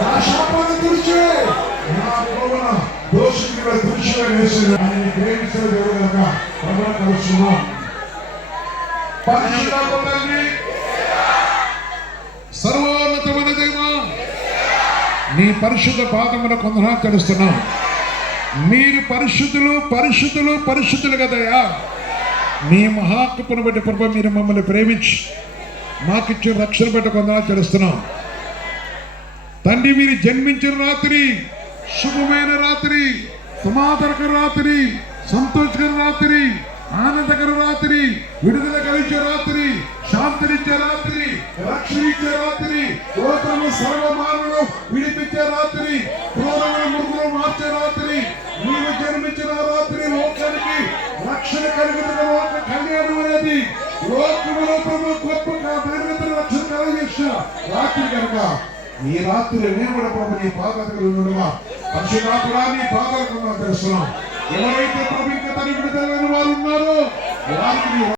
నా శాపాన్ని తుడిచి నా ప్రభువున దోషుడిగా దృశ్యంగా వేసింది ఆయన ప్రేమించిన దేవుడు కనుక ప్రభువును కలుస్తున్నాం. పరిశుద్ధ తండ్రి, సర్వోన్నతమైన దేవా, నీ పరిశుద్ధ పాదములకు వందనాలు తెలుస్తున్నాం. మీరు పరిశుద్ధులు పరిశుద్ధులు పరిశుద్ధులు కదయ్యా. మీ మహాకృపను బట్టి ప్రభు మీరు మమ్మల్ని ప్రేమించి మాకిచ్చిన రక్షణ బట్టి వందనాలు తెలుస్తున్నాం. తండ్రి, మీరు జన్మించిన రాత్రి శుభమైన రాత్రి, సమాధానకర రాత్రి, సంతోషకర రాత్రి, ఆనందకర రాత్రి, విడుదల కలిగే రాత్రి, శాంతినిచ్చే రాత్రి, రక్షణించే రాత్రి, లోకము సర్వమానవులను విడిపించే రాత్రి, క్రూరమైన మృగులు మార్చే రాత్రి, నీవు జన్మించిన రాత్రి, లోకానికి రక్షణ కలిగిన లోక కళ్యాణం అనేది లోకములో ప్రభు గొప్పగా బహిర్గత రక్షణ కలిగేసిన రాత్రి కనుక ఈ రాత్రి మేము కూడా ప్రభు నీ పాదాలకు ఉండగా పరిశుద్ధాత్మ నీ పాదాలకు తెలుస్తున్నాం. ఎవరైతే ప్రభు ఇంకా తన విడుదలైన వారు ఉన్నారో వారికి